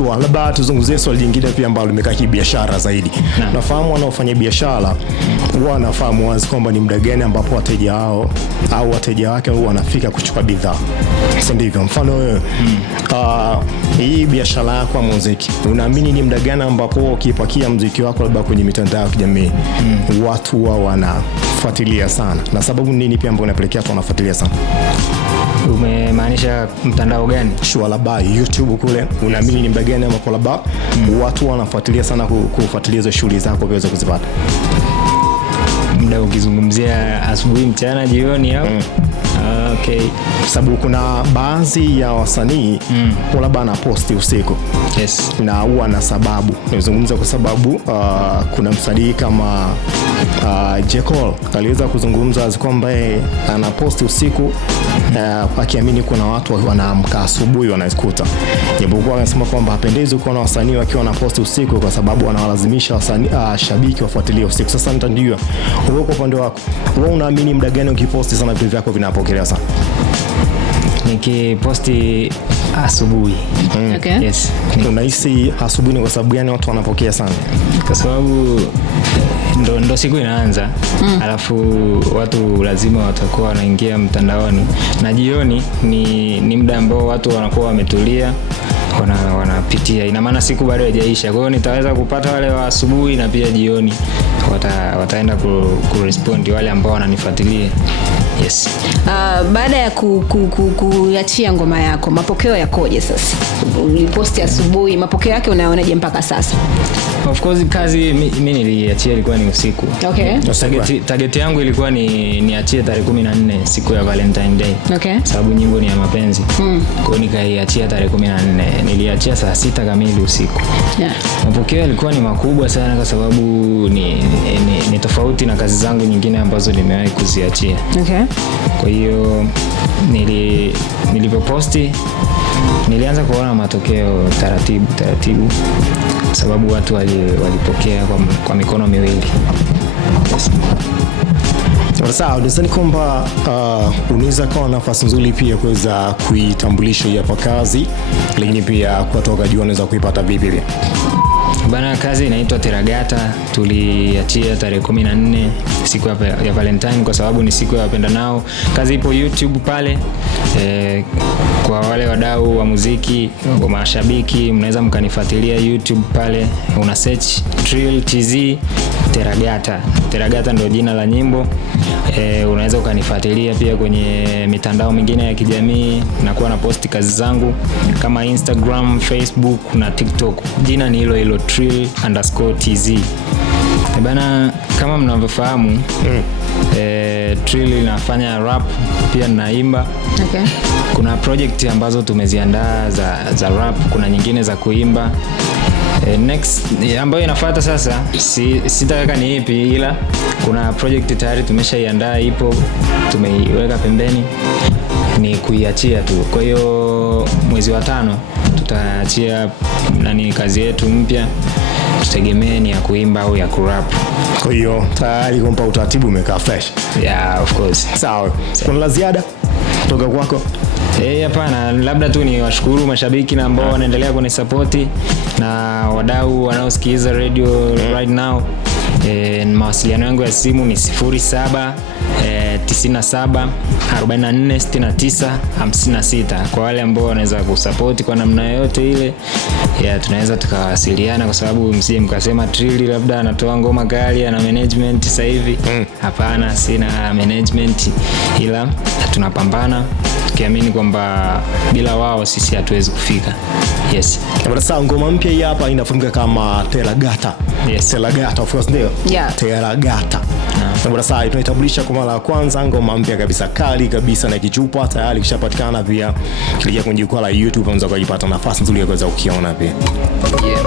Sure, labda tuzungumzie swali jingine pia ambalo limekaa kibiashara zaidi. Nafahamu wanaofanya biashara wanafahamu wazi kwamba ni muda gani ambapo wateja hao au wateja wake wanafika kuchukua bidhaa. Sasa ndivyo mfano wewe hii biashara yako ya muziki, unaamini ni muda gani ambapo ukipakia muziki wako labda kwenye mitandao ya kijamii watu wao wanafuatilia sana, na sababu nini pia ambayo inapelekea watu wanafuatilia sana? Umemaanisha mtandao gani? Sure, labda YouTube kule, unaamini ni muda gani ambapo labda watu wanafuatilia sana kufuatilia hizo shughuli zako kuweza kuzipata? Muda ukizungumzia asubuhi, mchana, jioni au? Okay. Sababu kuna baadhi ya wasanii labda anaposti usiku. Yes. Na huwa na sababu. Nizungumza kwa sababu kuna msanii kama J. Cole aliweza kuzungumza kwamba anaposti usiku akiamini kuna watu wanaamka asubuhi wanaikuta. Japokuwa anasema kwamba hapendezi kuona wasanii wakiwa wanaposti usiku kwa sababu wanawalazimisha wasanii shabiki wafuatilie usiku. Sasa nitajua wewe kwa upande wako, wewe unaamini muda gani ukiposti sana vitu vyako vinapokelewa sana? Nikiposti asubuhi. Okay. Yes. Unahisi asubuhi ni kwa sababu gani watu wanapokea sana? Kwa sababu ndo siku inaanza. Alafu watu lazima watakuwa wanaingia mtandaoni, na jioni ni muda ambao watu wanakuwa wametulia, wanapitia. Ina maana siku bado haijaisha. Kwa hiyo nitaweza kupata wale wa asubuhi, na pia jioni wataenda kurespond wale ambao wananifuatilia. Yes. Baada ya kuachia ngoma yako, mapokeo yakoje sasa? Uliposti asubuhi, mapokeo yake unaonaje mpaka sasa? Of course kazi mimi niliachia ilikuwa ni usiku. Okay. Target yangu ilikuwa niachie tarehe 14 siku ya Valentine Day. Okay. Sababu nyimbo ni ya mapenzi. Kwa hiyo nikaiachia tarehe 14. Niliachia saa 6 kamili usiku. Yeah. Mapokeo yalikuwa ni makubwa sana kwa sababu ni tofauti na kazi zangu nyingine ambazo nimewahi kuziachia. Okay. Kwa hiyo nilipoposti nilianza kuona matokeo taratibu sababu watu walipokea kwa mikono miwili. Yes. Sawa, unasema kwamba unaweza kuwa na nafasi nzuri pia kuweza kuitambulisha hapa kazi, lakini pia kutoka juu unaweza kuipata vipi? Bana, kazi inaitwa Teragata. Tuliachia tarehe 14 siku ya Valentine kwa sababu ni siku ya wapendanao. Kazi ipo YouTube pale. Kwa wale wadau wa muziki, wa mashabiki, mnaweza mkanifuatilia YouTube pale. Una search Trill TZ Teragata. Teragata ndio jina la nyimbo. Unaweza ukanifuatilia pia kwenye mitandao mingine ya kijamii. Nakuwa na posti kazi zangu kama Instagram, Facebook na TikTok. Jina ni hilo Trill_TZ. Bana, kama mnavyofahamu Trill inafanya rap, pia naimba. Okay. Kuna project ambazo tumeziandaa za rap, kuna nyingine za kuimba. Next ambayo inafuata sasa sitaweka ni ipi, ila kuna project tayari tumeshaiandaa, ipo tumeiweka pembeni, ni kuiachia tu. Kwa hiyo mwezi wa 5 tutaachia kazi yetu mpya, tutegemee ni ya kuimba au ya kurap. Kwa hiyo tayari kwamba utaratibu umekaa fresh. Yeah, of course. Sawa. Kuna la ziada kutoka kwako? Hapana, labda tu ni washukuru mashabiki na ambao wanaendelea kunisupport na wadau wanaosikiliza radio right now. Mawasiliano yangu ya simu ni 07 97 44 69 56. Kwa wale ambao wanaweza kusupport kwa namna yoyote ile, tunaweza tukawasiliana, kwa sababu msije mkasema Trill labda anatoa ngoma kali na management sasa hivi. Hapana, sina management, ila tunapambana tukiamini kwamba bila wao sisi hatuwezi kufika. Yes. Sasa ngoma mpya hii hapa inafahamika kama Teragata. Yes. Teragata, of course, ndio. Yeah. Teragata. Sasa tunaitambulisha kwa mara ya kwanza ngoma mpya kabisa, kali kabisa, na kichupa tayari kishapatikana pia. Kilija kwenye jukwaa la YouTube, unaweza kujipata nafasi nzuri ya kuweza kukiona pia. Yeah.